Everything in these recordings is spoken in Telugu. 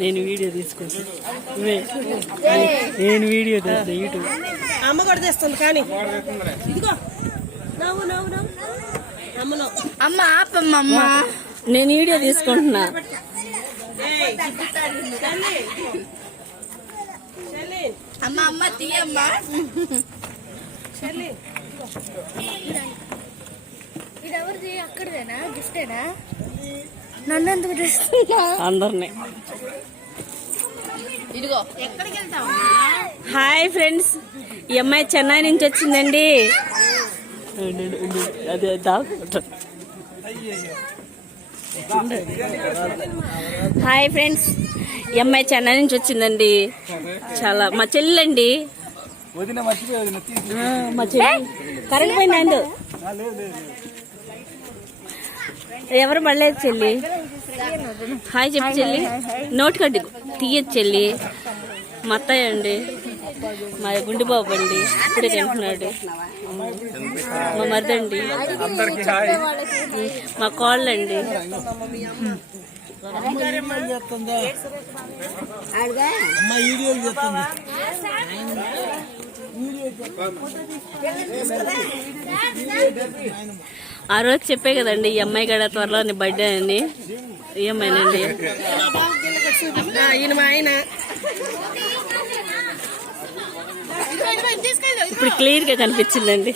నేను వీడియో తీసుకుంటా నేను వీడియో తీస్తా యూట్యూబ్. అమ్మ కూడా తెస్తుంది కానీ ఇదిగో నవ్వు నవ్వు నవ్వు అమ్మలో అమ్మ ఆపమ్మ అమ్మ నేను వీడియో తీసుకుంటున్నా. అమ్మ అమ్మ తీయమ్మా. ఇదెవరిది? అక్కడదేనా? గిఫ్టేనా? నన్ను ఎందుకు తెస్తున్నా? అందరినీ. ఇదిగో ఎక్కడికి వెళ్తావు? హాయ్ ఫ్రెండ్స్, ఈ అమ్మాయి చెన్నై నుంచి వచ్చిందండి. అదే హాయ్ ఫ్రెండ్స్, ఈ అమ్మాయి చెన్నై నుంచి వచ్చిందండి. చాలా మా చెల్లండి. మా చెల్లి కరెంట్ పోయిందండి. ఎవరు పడలేదు చెల్లి. హాయ్ చెప్పు చెల్లి. నోట్ కడ్డి తీయచ్చు చెల్లి. మా అత్తయ్య అండి, మా గుండెబాబు అండి, ఇప్పుడే తింటున్నాడు. మా మరిదండి, మా కోళ్ళండి. ఆ రోజు చెప్పే కదండి ఈ అమ్మాయి గడ త్వరలో బర్త్డే అని. ఈ అమ్మాయినండి, ఈయన మా ఆయన. ఇప్పుడు క్లియర్ గా కనిపించిందండి.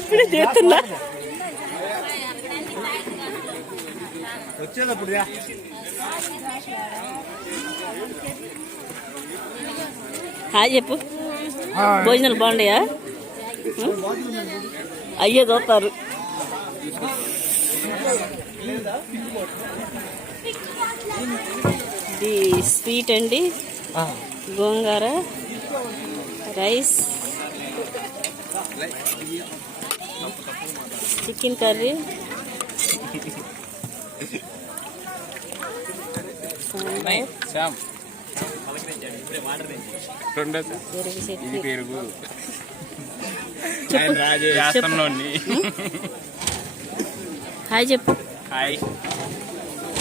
ఇప్పుడే చేస్తున్నా. హాయ్ చెప్పు. భోజనాలు బాగున్నాయా? అయ్యే చూస్తారు. ఇది స్వీట్ అండి, gongura rice, chicken curry, hi చెప్పు. హాయ్,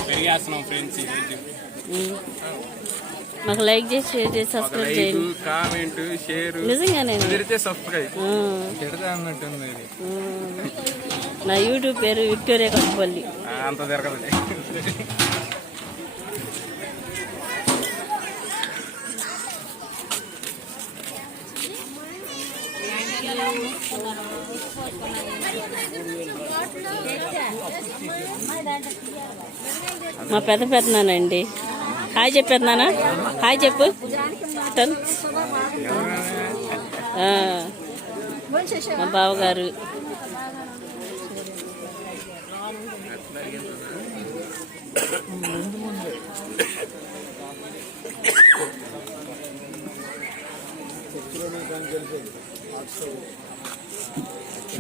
పెరిగేస్తున్నాం ఫ్రెండ్స్. మాకు లైక్ చేసి షేర్ చేసి సబ్స్క్రైబ్ చేయండి. కామెంట్ షేర్ నిజంగానే సబ్స్క్రైబ్ అన్నట్టుంది. నా యూట్యూబ్ పేరు విక్టోరియా కట్టుపల్లి. అంత జరగదు. మా పెద్దనానండి. హాయ్ చెప్పేదనానా. హాయ్ చెప్పు. మా బావగారు.